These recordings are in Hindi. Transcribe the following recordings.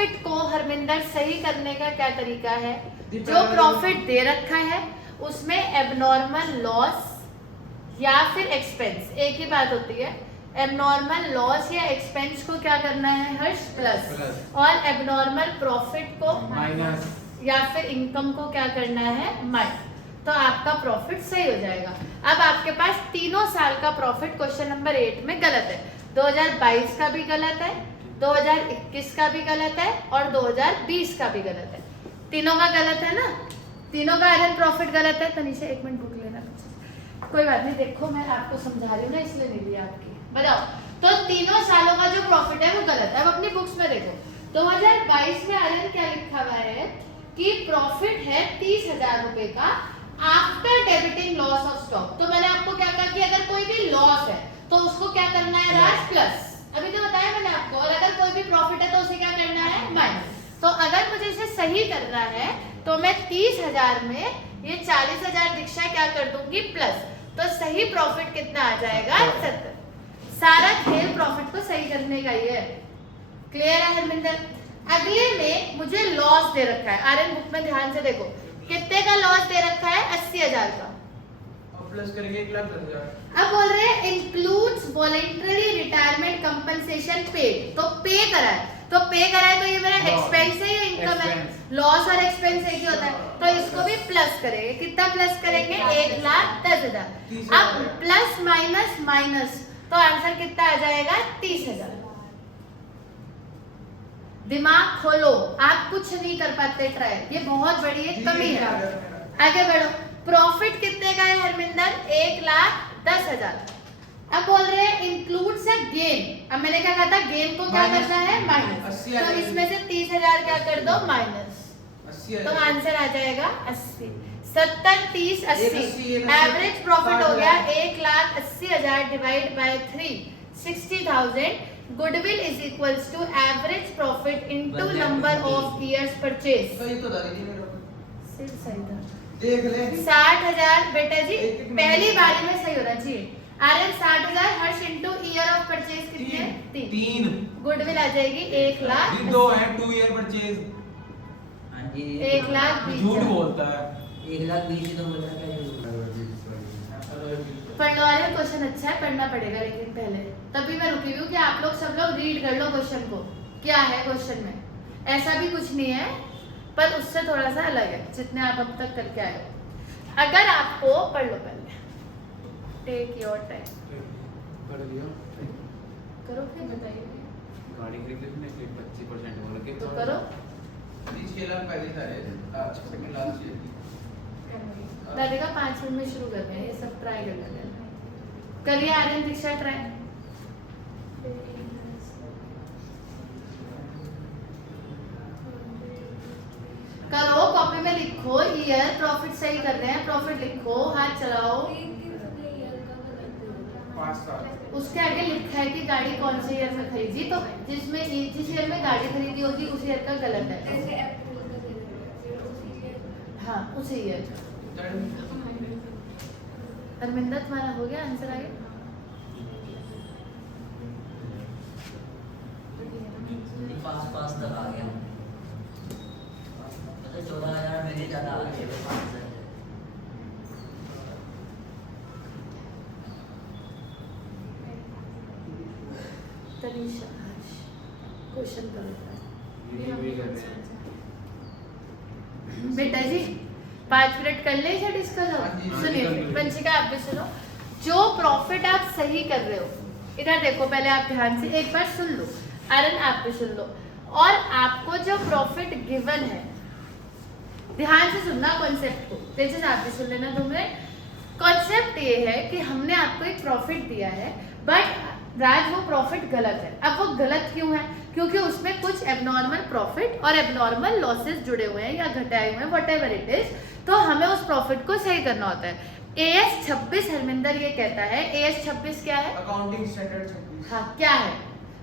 प्रॉफिट को हरमिंदर सही करने का क्या तरीका है? जो प्रॉफिट दे रखा है उसमें एबनॉर्मल लॉस या फिर एक्सपेंस, एक ही बात होती है। एबनॉर्मल लॉस या एक्सपेंस को क्या करना है हर्ष? प्लस। और एबनॉर्मल प्रॉफिट को माइनस, या फिर इनकम को क्या करना है? माइनस। तो आपका प्रॉफिट सही हो जाएगा। अब आपके पास तीनों साल का प्रॉफिट क्वेश्चन नंबर 8 में गलत है। 2022 का भी गलत है, 2021 का भी गलत है और 2020 का भी गलत है। तीनों का गलत है ना? तीनों का आयरन प्रॉफिट गलत है। तनिषा एक मिनट बुक लेना, कोई बात नहीं, देखो मैं आपको समझा रही हूँ ना इसलिए नहीं लिया आपकी। बताओ, तो तीनों सालों का जो प्रॉफिट है वो गलत है। अब अपनी बुक्स में देखो 2022 में आर्यन क्या लिखा हुआ है कि प्रॉफिट है 30,000 रुपए का after debiting loss of stock. तो मैंने आपको क्या कहा कि अगर कोई भी लॉस है तो उसको क्या करना है राज? प्लस। अभी तो बताया मैंने आपको। और अगर कोई भी प्रॉफिट है तो उसे क्या करना है? माइनस। तो अगर मुझे इसे सही करना है तो मैं 30,000 में ये 40,000 दीक्षा क्या कर दूंगी? प्लस। तो सही प्रॉफिट कितना आ जाएगा? 70। सारा खेल प्रॉफिट को सही करने का ही है। क्लियर है हरमिंदर? अगले में मुझे लॉस दे रखा है। आर्यन बुक में ध्यान से देखो कितने का लॉस दे रखा है? 80,000 का। और प्लस करेंगे 1,10,000। अब बोल रहे हैं includes voluntary retirement compensation paid. तो पे करा है, तो पे करा है तो ये मेरा एक्सपेंस है या इनकम है? लॉस और एक्सपेंस एक ही होता है। तो इसको भी प्लस करेंगे। कितना प्लस करेंगे? 1,10,000। अब प्लस माइनस माइनस तो आंसर कितना आ जाएगा? 30,000। दिमाग खोलो, आप कुछ नहीं कर पाते ट्राई, ये बहुत बड़ी एक कमी है। आगे बढ़ो। प्रॉफिट कितने का है हरमिंदर? 1,10,000। अब बोल रहे हैं इंक्लूड्स अ गेन। अब मैंने क्या कहा था? गेन को क्या करना है? माइनस। तो इसमें से 30,000 क्या कर दो? माइनस। तो आंसर आ जाएगा 80। 70, 30, 80। एवरेज प्रॉफिट हो गया 1,80,000 divide by 3, 60,000। Goodwill is equals to average profit into number of years purchase. सही तो था दीदी मेरा। सिर्फ सही था। देख ले 60,000 बेटा जी पहली बारी में सही होना चाहिए। आर्यन 60,000 हर्ष इनटू ईयर ऑफ परचेज कितने हैं? 3। गुडविल आ जाएगी 1,00,000। दो है 2 ईयर परचेज। हां जी 1,20,000 झूठ बोलता है। 1,20,000 तो बोलना क्या झूठ? पढ़ लो। आर्यन क्वेश्चन अच्छा है, पढ़ना पड़ेगा लेकिन पहले। तभी मैं रुकी हूँ कि आप लोग सब लोग रीड कर लो क्वेश्चन को, क्या है क्वेश्चन में। ऐसा भी कुछ नहीं है पर उससे थोड़ा सा अलग है जितने आप अब तक करके आए हो। अगर आपको पढ़ लो पहले, टेक योर टाइम। कर दिया करो फिर बताइए। गाड़ी खरीदने में 25% बोल के तो करो। 6 लाख पहले था ये। आज सेकंड लास्ट ईयर। लगेगा 5 मिनट में शुरू करते हैं ये सब। ट्राई कर लेते हैं। करिए आर्यन दीक्षा ट्राई। करो, कॉपी में लिखो ईयर। प्रॉफिट सही कर रहे हैं, प्रॉफिट लिखो, हाथ चलाओ। 5 साल। उसके आगे लिखा है कि गाड़ी कौन से ईयर में खरीदी, तो जिस ईयर में गाड़ी खरीदी होगी उस ईयर का गलत है। हाँ उसी ईयर। अरविंदा तुम्हारा हो गया आंसर? आगे पास तक आ गया। मतलब 14,000 मेरे ज्यादा आ गए 5,000। तनीषा क्वेश्चन बेटा जी 5 मिनट कर ले इसे डिस्कस हो। सुनिए वंशिका आप भी सुनो। जो प्रॉफिट आप सही कर रहे हो, इधर देखो पहले आप ध्यान से एक बार सुन लो। आर्यन आप भी सुन लो। और आपको जो प्रॉफिट गिवन है, ध्यान से सुनना कॉन्सेप्ट को। जैसे आप भी सुन लेना 2 मिनट। कॉन्सेप्ट ये है कि हमने आपको एक प्रॉफिट दिया है बट राज वो प्रॉफिट गलत है। अब वो गलत क्यों है? क्योंकि उसमें कुछ एबनॉर्मल प्रॉफिट और एबनॉर्मल लॉसेस जुड़े हुए हैं या घटाए हुए हैं, व्हाटएवर इट इज। तो हमें उस प्रॉफिट को सही करना होता है। AS 26 हरमिंदर ये कहता है। AS 26 क्या है? Accounting standard 26। हाँ क्या है?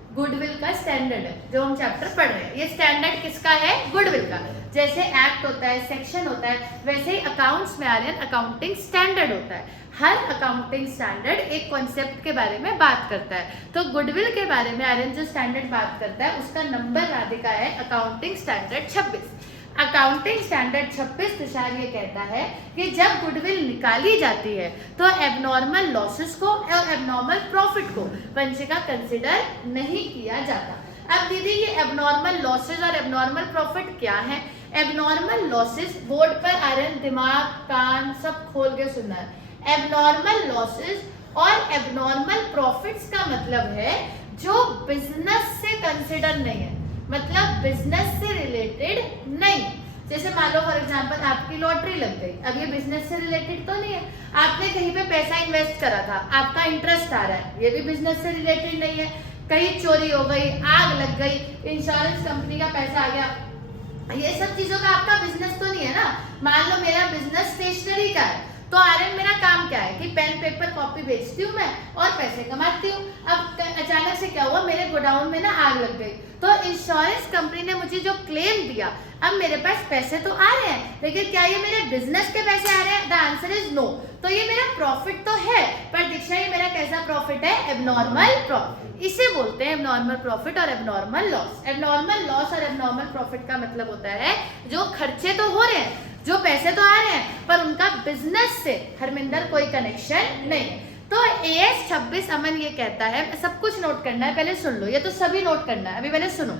गुडविल का स्टैंडर्ड है जो हम चैप्टर पढ़ रहे हैं। ये स्टैंडर्ड किसका है? गुडविल का। जैसे एक्ट होता है, सेक्शन होता है, वैसे ही अकाउंट्स में आर्यन अकाउंटिंग स्टैंडर्ड होता है। हर अकाउंटिंग स्टैंडर्ड एक कॉन्सेप्ट के बारे में बात करता है। तो गुडविल के बारे में आर्यन जो स्टैंडर्ड बात करता है उसका नंबर राधिका है accounting standard 26। Accounting standard 26 Tushar ये कहता है कि जब गुडविल निकाली जाती है तो एबनॉर्मल लॉसेस को और एबनॉर्मल प्रॉफिट को वंशिका कंसिडर नहीं किया जाता। अब दीदी ये एबनॉर्मल लॉसेस और एबनॉर्मल प्रॉफिट क्या है? एबनॉर्मल लॉसेस, बोर्ड पर आर्यन दिमाग कान सब खोल के सुनना है। एबनॉर्मल लॉसेस और एबनॉर्मल प्रॉफिट्स का मतलब है जो बिजनेस से कंसिडर नहीं है, मतलब बिजनेस से रिलेटेड नहीं। जैसे मान लो फॉर एग्जांपल आपकी लॉटरी लग गई, अब ये बिजनेस से रिलेटेड तो नहीं है। आपने कहीं पे पैसा इन्वेस्ट करा था, आपका इंटरेस्ट आ रहा है, ये भी बिजनेस से रिलेटेड नहीं है। कहीं चोरी हो गई, आग लग गई, इंश्योरेंस कंपनी का पैसा आ गया, ये सब चीजों का आपका बिजनेस तो नहीं है ना। मान लो मेरा बिजनेस स्टेशनरी का है, तो आर्यन मेरा काम क्या है कि पेन पेपर कॉपी बेचती हूँ मैं और पैसे कमाती हूँ। अब अचानक से क्या हुआ, मेरे गोडाउन में ना आग लग गई, तो इंश्योरेंस कंपनी ने मुझे जो क्लेम दिया, अब मेरे पास पैसे तो आ रहे हैं, लेकिन क्या ये मेरे बिजनेस के पैसे आ रहे हैं? The answer is no. तो ये मेरा प्रॉफिट तो है, पर दीक्षा ये मेरा कैसा प्रॉफिट है? Abnormal profit. इसे बोलते हैं एबनॉर्मल प्रॉफिट और एबनॉर्मल लॉस। एबनॉर्मल लॉस और एबनॉर्मल प्रॉफिट का मतलब होता है जो खर्चे तो हो रहे हैं, जो पैसे तो आ रहे हैं, पर उनका बिजनेस से हरमिंदर कोई कनेक्शन नहीं है। तो AS 26 अमन ये कहता है, सब कुछ नोट करना है, पहले सुन लो, ये तो सभी नोट करना है, अभी पहले सुनो।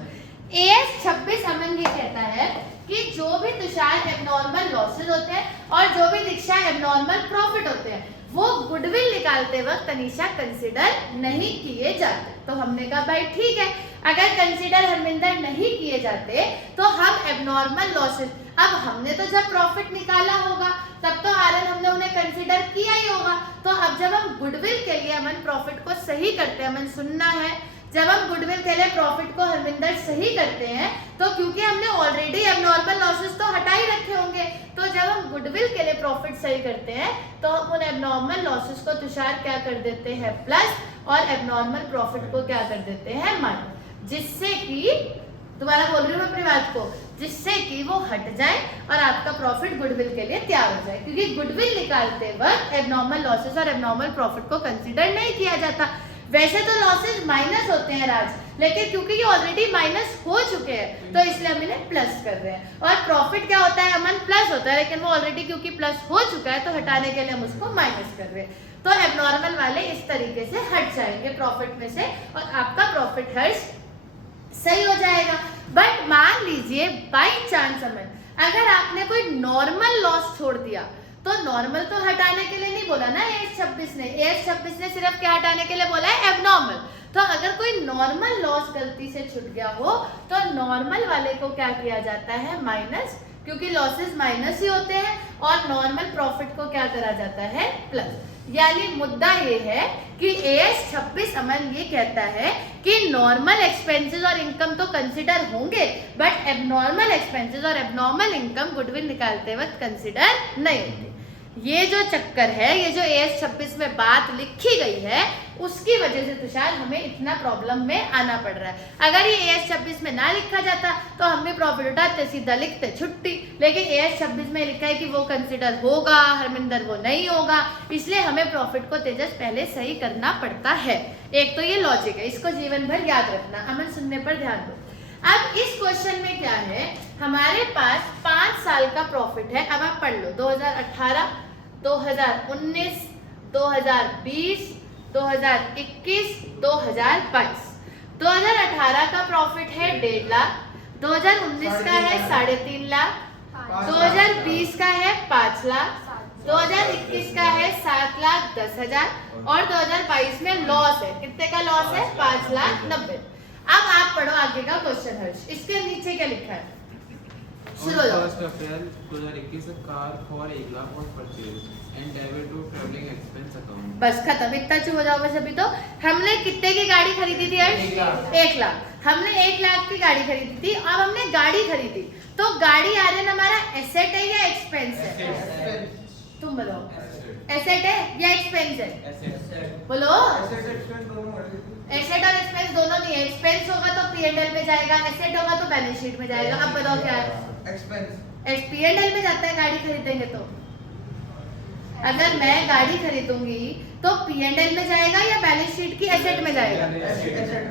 AS 26 अमन ये कहता है कि जो भी तुषार एबनॉर्मल लॉसेस होते हैं और जो भी दीक्षा एबनॉर्मल प्रॉफिट होते हैं वो गुडविल निकालते वक्त तनिषा कंसिडर नहीं किए जाते। तो हमने कहा भाई ठीक है, अगर कंसिडर हरमिंदर नहीं किए जाते तो हम एबनॉर्मल लॉसेस, अब हमने तो जब प्रॉफिट निकाला होगा तब तो आर्यन हमने उन्हें कंसिडर किया ही होगा। तो अब जब हम गुडविल के लिए अमन प्रॉफिट को सही करते हैं, अमन सुनना है, जब हम गुडविल के लिए प्रॉफिट को हरमिंदर सही करते हैं तो क्योंकि हमने ऑलरेडी एबनॉर्मल लॉसेस तो हटा ही रखे होंगे, तो जब हम गुडविल के लिए प्रॉफिट सही करते हैं तो हम उन एबनॉर्मल लॉसेस को तुषार क्या कर देते हैं? प्लस, और एबनॉर्मल प्रॉफिट को क्या कर देते हैं? माइनस, जिससे कि दोबारा बोल रही हूँ अपनी बात को, जिससे कि वो हट जाए और आपका प्रॉफिट गुडविल के लिए तैयार हो जाए। क्योंकि गुडविल निकालते वक्त एबनॉर्मल लॉसेस और एबनॉर्मल प्रॉफिट को कंसीडर नहीं किया जाता। वैसे तो लॉसेस माइनस होते हैं राज, लेकिन क्योंकि ये ऑलरेडी माइनस हो चुके हैं तो इसलिए हम इन्हें प्लस कर रहे हैं। और प्रॉफिट क्या होता है अमन? प्लस होता है, लेकिन वो ऑलरेडी क्योंकि प्लस हो चुका है तो हटाने के लिए हम उसको माइनस कर रहे हैं। तो एबनॉर्मल वाले इस तरीके से हट जाएंगे प्रॉफिट में से और आपका प्रॉफिट हर्ष सही हो जाएगा। बट मान लीजिए बाई चांस अमन अगर आपने कोई नॉर्मल लॉस छोड़ दिया, तो नॉर्मल तो हटाने के लिए नहीं बोला ना AS 26 ने, AS 26 ने सिर्फ क्या हटाने के लिए बोला है? एबनॉर्मल। तो अगर कोई नॉर्मल लॉस गलती से छूट गया हो तो नॉर्मल वाले को क्या किया जाता है? माइनस, क्योंकि लॉसेस माइनस ही होते हैं, और नॉर्मल प्रॉफिट को क्या करा जाता है? प्लस। यानी मुद्दा ये है कि AS 26 अमन ये कहता है कि नॉर्मल एक्सपेंसेस और इनकम तो कंसिडर होंगे, बट एबनॉर्मल एक्सपेंसेस और एबनॉर्मल इनकम गुडविल निकालते वक्त कंसिडर नहीं होती। ये जो चक्कर है, ये जो AS 26 में बात लिखी गई है, उसकी वजह से तुषार हमें इतना प्रॉब्लम में आना पड़ रहा है। अगर ये AS 26 में ना लिखा जाता तो हम भी प्रॉफिट उठाते, सीधा लिखते छुट्टी, लेकिन AS 26 में लिखा है कि वो कंसिडर होगा, हरमिंदर वो नहीं होगा, इसलिए हमें प्रॉफिट को तेजस पहले सही करना पड़ता है। एक तो ये लॉजिक है, इसको जीवन भर याद रखना। अमन सुनने पर ध्यान दो। अब इस क्वेश्चन में क्या है, हमारे पास 5 साल का प्रॉफिट है। अब आप पढ़ लो 2018, 2019, 2020, 2021, 2022। 2018 का प्रॉफिट है 1.5 लाख, 2019 का है 3.5 लाख, 2020 का है 5 लाख, 2021 का है 7,10,000 और 2022 में लॉस है। कितने का लॉस है? 5,90,000। अब आप पढ़ो आगे का क्वेश्चन हर्ष। इसके नीचे क्या लिखा है? शुरू हो जाओ। 1 अप्रैल 2021 a car for 1 lakh was purchased and debit to traveling expense account। बस खत्म, इतना चुप हो जाओ बस। अभी तो हमने कितने की गाड़ी खरीदी थी हर्ष? 1 लाख। हमने 1 लाख की गाड़ी खरीदी थी। अब हमने गाड़ी खरीदी, तो गाड़ी आर्यन हमारा एसेट है या एक्सपेंस है? तुम बताओ, एसेट है या एक्सपेंस है? बोलो। एसेट और एक्सपेंस दोनों नहीं है, एक्सपेंस होगा तो P&L में जाएगा, एसेट होगा तो बैलेंस शीट में जाएगा। अब बताओ क्या है? एक्सपेंस P&L में जाता है गाड़ी खरीदेंगे तो। अगर मैं गाड़ी खरीदूंगी तो P&L में जाएगा या बैलेंस शीट की एसेट में जाएगा?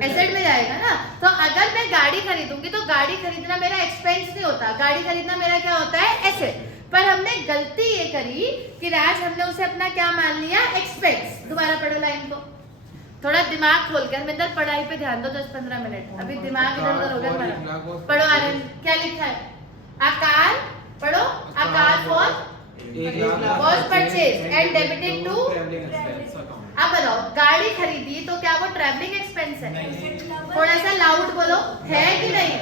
एसेट में जाएगा ना। तो अगर मैं गाड़ी खरीदूंगी तो गाड़ी खरीदना मेरा एक्सपेंस नहीं होता, गाड़ी खरीदना मेरा क्या होता है? एसेट। पर हमने गलती ये करी कि राज हमने उसे अपना क्या मान लिया? एक्सपेंस। दोबारा पढ़ो लाइन को, थोड़ा दिमाग खोल कर। हरमिंदर पढ़ाई पे ध्यान दो 10-15 मिनट, अभी दिमाग इधर उधर हो गया हमारा। पढ़ो आनंद, क्या लिखा है? आकार पढ़ो, आकार for was purchased and debited to travelling expense account. अब बताओ गाड़ी खरीदी तो क्या वो ट्रैवलिंग एक्सपेंस है? थोड़ा सा लाउड बोलो, है कि नहीं?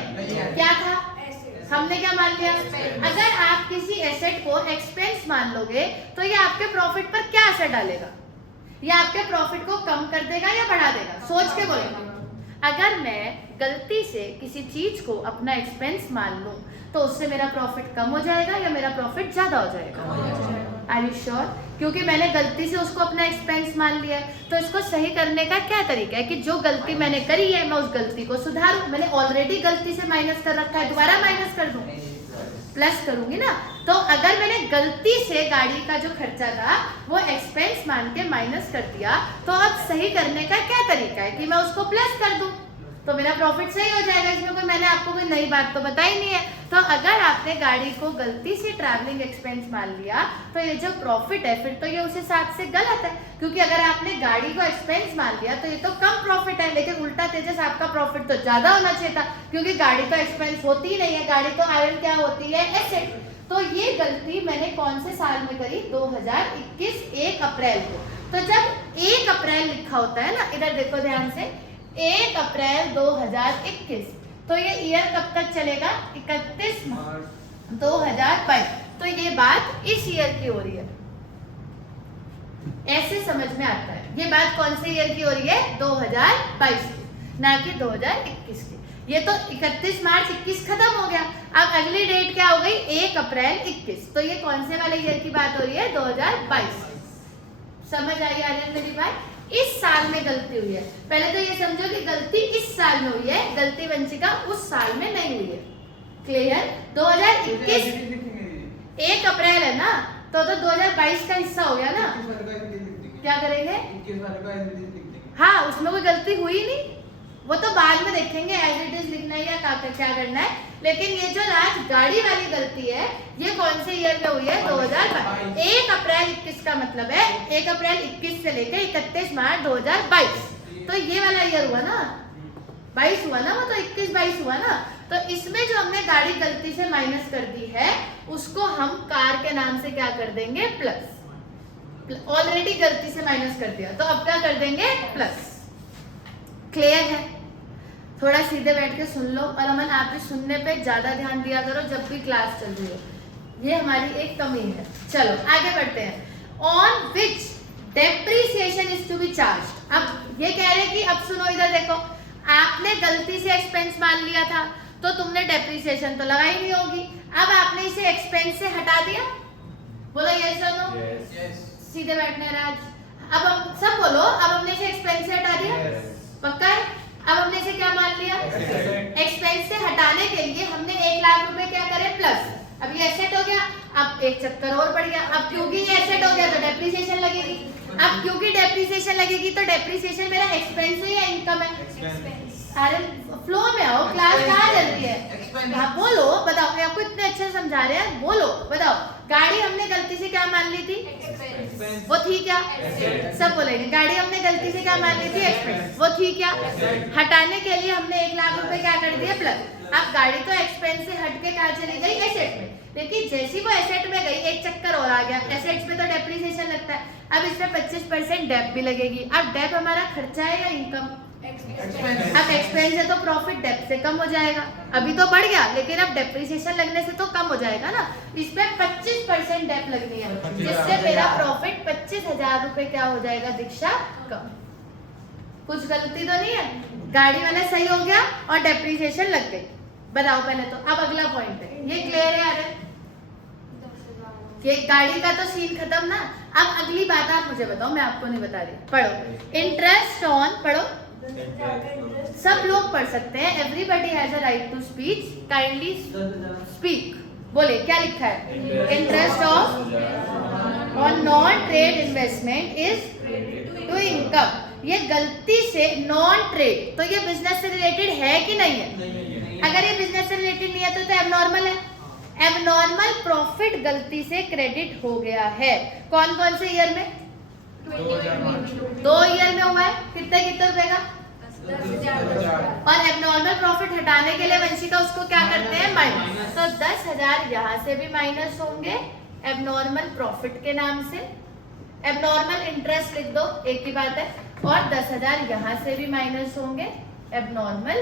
क्या था? हमने क्या मान लिया? अगर आप किसी एसेट को एक्सपेंस मान लोगे तो ये आपके प्रॉफिट पर क्या असर डालेगा? ये आपके प्रॉफिट को कम कर देगा या बढ़ा देगा? सोच के बोलो। अगर मैं गलती से किसी चीज को अपना एक्सपेंस मान लूं तो उससे मेरा प्रॉफिट कम हो जाएगा या मेरा प्रॉफिट ज्यादा हो जाएगा? Are you sure? क्योंकि मैंने गलती से उसको अपना एक्सपेंस मान लिया है। तो इसको सही करने का क्या तरीका है कि जो गलती मैंने करी है मैं उस गलती को सुधारूं। मैंने ऑलरेडी गलती से माइनस कर रखा है, दोबारा माइनस कर दूं, प्लस करूंगी ना। तो अगर मैंने गलती से गाड़ी का जो खर्चा था वो एक्सपेंस मान के माइनस कर दिया तो अब सही करने का क्या तरीका है कि मैं उसको प्लस कर दूं तो मेरा प्रॉफिट सही हो जाएगा। इसमें कोई मैंने आपको कोई नई बात तो बताई नहीं है। तो अगर आपने गाड़ी को गलती से ट्रैवलिंग एक्सपेंस मान लिया तो ये जो प्रॉफिट है फिर तो ये उस हिसाब से गलत है, क्योंकि अगर आपने गाड़ी को एक्सपेंस मान लिया तो ये तो कम प्रॉफिट है। लेकिन उल्टा तेजस आपका प्रॉफिट तो ज्यादा होना चाहिए था, क्योंकि गाड़ी तो एक्सपेंस होती ही नहीं है, गाड़ी तो आयरन क्या होती है? एसेट। तो ये गलती मैंने कौन से साल में करी? 2021 1 अप्रैल को। तो जब 1 अप्रैल लिखा होता है ना, इधर देखो ध्यान से, 1 अप्रैल 2021, तो ये ईयर कब तक चलेगा? 31 मार्च 2022। तो ये बात इस ईयर की हो रही है, ऐसे समझ में आता है। ये बात कौन से ईयर की हो रही है? 2022 की, ना कि 2021 की। ये तो 31 मार्च 21 खत्म हो गया। अब अगली डेट क्या हो गई? 1 अप्रैल 21। तो ये कौन से वाले ईयर की बात हो रही है? 2022। समझ आई आर्यन मेरी बात? इस साल में गलती हुई है। पहले तो ये समझो कि गलती इस साल में हुई है, गलती वंशिका उस साल में नहीं हुई है। क्लियर? 2021 1 अप्रैल है ना, तो 2022 का हिस्सा हो गया ना। क्या करेंगे? हाँ, उसमें कोई गलती हुई नहीं, वो तो बाद में देखेंगे एज इट इज लिखना है या क्या करना है। लेकिन ये जो आज गाड़ी वाली गलती है ये कौन से ईयर में हुई है? 2022। 1 अप्रैल 21 का मतलब है 1 अप्रैल 21 से लेकर 31 मार्च 2022। तो ये वाला ईयर हुआ ना, 22 हुआ ना, वो तो 21-22 हुआ ना। तो इसमें जो हमने गाड़ी गलती से माइनस कर दी है उसको हम कार के नाम से क्या कर देंगे? प्लस। ऑलरेडी गलती से माइनस कर दिया तो अब क्या कर देंगे? प्लस। क्लियर है? थोड़ा सीधे बैठ के सुन लो। और अमन आप भी सुनने पे ज्यादा ध्यान दिया करो जब भी क्लास चल रही हो, ये हमारी एक कमी है। चलो आगे बढ़ते हैं। On which depreciation is to be charge. अब ये कह रहे हैं कि अब सुनो इधर देखो, आपने गलती से एक्सपेंस मान लिया था तो तुमने डेप्रिसिएशन तो लगाई नहीं होगी। अब आपने इसे एक्सपेंस से हटा दिया, बोलो यस और नो। सीधे बैठने राज। अब हम सब बोलो, अब हमने इसे एक्सपेंस से हटा दिया, पक्का है? अब हमने इसे क्या मान लिया? एक्सपेंस से हटाने के लिए हमने 1 लाख रुपए क्या करें? प्लस। अब ये एसेट हो गया, अब एक चक्कर और बढ़ गया। अब क्योंकि ये एसेट हो गया तो डेप्रिसिएशन लगेगी। अब क्योंकि डेप्रिसिएशन लगेगी तो डेप्रिसिएशन मेरा एक्सपेंस है या इनकम है? अरे फ्लो में आओ, क्लास कहाँ चल रही है? हाँ बोलो, बताओ। आपको इतने अच्छे से समझा रहे हैं, बोलो बताओ। गाड़ी हमने गलती से क्या मान ली थी? वो थी क्या? सब बोलेंगे। गाड़ी हमने गलती से क्या मान ली थी? एक्सपेंस। वो थी क्या? हटाने के लिए हमने 1 लाख रुपए क्या कर दिए? प्लस। अब गाड़ी तो एक्सपेंस से हट के कहाँ चली गई? एसेट में। लेकिन जैसी वो एसेट में गई एक चक्कर और आ गया, एसेट्स में तो डेप्रिसिएशन लगता है। अब इसमें 25% डेप भी लगेगी। अब डेप हमारा खर्चा है या इनकम? अब एक्सपेंस है तो प्रॉफिट डेप से कम हो जाएगा। अभी तो बढ़ गया लेकिन अब डेप्रिसिएशन लगने से तो कम हो जाएगा ना। इसमें 25% डेप लगनी है, जिससे मेरा प्रॉफिट 25,000 रुपए क्या हो जाएगा? दीक्षा कम। कुछ गलती तो नहीं है? गाड़ी वाला सही हो गया और डेप्रिसिएशन लग गई। बताओ पहले तो। अब अगला पॉइंट है, ये क्लियर है यार? ये गाड़ी का तो सीन खत्म ना। अब अगली बात आप मुझे बताओ, मैं आपको नहीं बता रही। पढ़ो इंटरेस्ट ऑन, पढ़ो सब लोग पढ़ सकते हैं. Everybody has a right to speech. Kindly speak. बोले क्या लिखा है? Interest of on non trade investment is to income. ये गलती से नॉन ट्रेड, तो ये बिजनेस से रिलेटेड है कि नहीं है? अगर ये बिजनेस से रिलेटेड नहीं है तो एबनॉर्मल है. एबनॉर्मल प्रॉफिट गलती से क्रेडिट हो गया है. कौन कौन से ईयर में? 2 ईयर में हुआ है. कितने कितने रुपए का? 10,000. और एबनॉर्मल प्रॉफिट हटाने के लिए वंशिका उसको क्या करते हैं? माइनस. तो 10,000 यहाँ से भी माइनस होंगे एबनॉर्मल प्रॉफिट के नाम से. एबनॉर्मल इंटरेस्ट लिख दो, एक ही बात है. और 10,000 यहाँ से भी माइनस होंगे एबनॉर्मल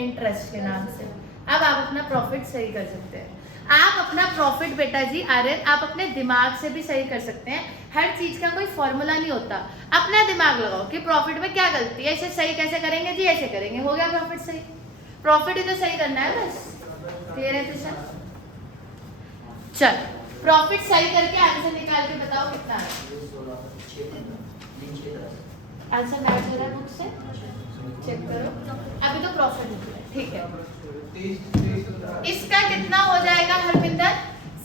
इंटरेस्ट के नाम से. अब आप अपना प्रॉफिट सही कर सकते हैं. आप अपना प्रॉफिट बेटा जी आर्यन आप अपने दिमाग से भी सही कर सकते हैं. हर चीज का कोई फॉर्मूला नहीं होता. अपना दिमाग लगाओ कि प्रॉफिट में क्या गलती है, इसे सही कैसे करेंगे जी? ऐसे करेंगे, हो गया प्रॉफिट सही. प्रॉफिट ही तो सही करना है बस. क्लियर है तुषार? चल प्रॉफिट सही करके आंसर निकाल के बताओ कितना है. आंसर मैच हो रहा है बुक से? चेक करो. अभी तो प्रॉफिट निकला है. ठीक है. इसका कितना हो जाएगा हरविंदर?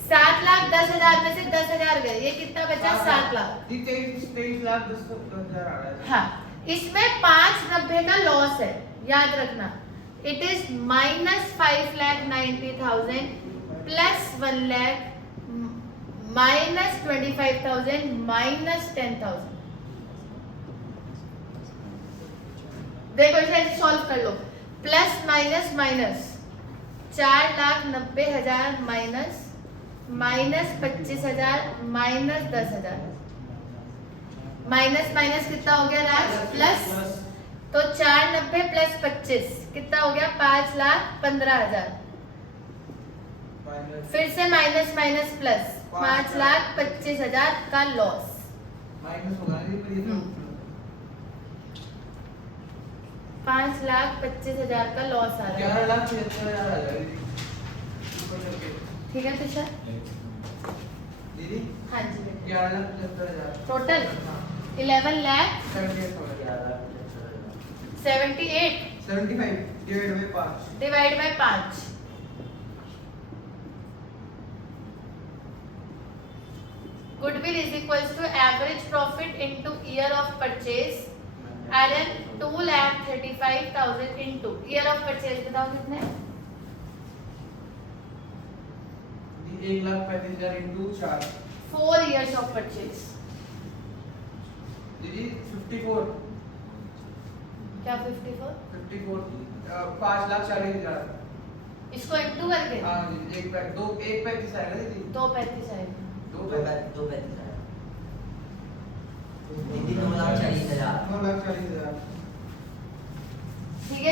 7,10,000 में से 10,000 गए. ये कितना बचा? 7 लाख. 23 लाख 10,000 आ रहा है. हाँ, इसमें 590 का लॉस है, याद रखना. It is -5,90,000 plus 1 lakh -25,000 -10,000. देखो इसे ऐसे सॉल्व कर लो. Plus minus minus 4,90,000 minus -25,000 -10,000. Minus minus कितना हो गया राज? प्लस. तो 490 प्लस 25 कितना हो गया? 5,15,000. फिर से माइनस माइनस प्लस 5,25,000 का लॉस. माइनस होगा ना ये पर ये तो 5,25,000 का लॉस आ रहा है. 11,76,000 आ जाएगा ठीक है तुषार? दीदी. हाँ जी बेटा. 11,75,000 total 11 lakh 78 75 divide by 5. Divide by 5. Goodwill is equals to average profit into year of purchase. Aryan 2,35,000 into year of purchase बताओ कितने? 1,35,000 इंटू 4. 4 years of purchase. दीदी 54. क्या 54? 54 5,40,000. इसको इनटू करके हाँ जी. एक पैक 1,35 आएगा दीदी. 2,35 आएगा. 2,35,000. 2,35,000. 9,40,000.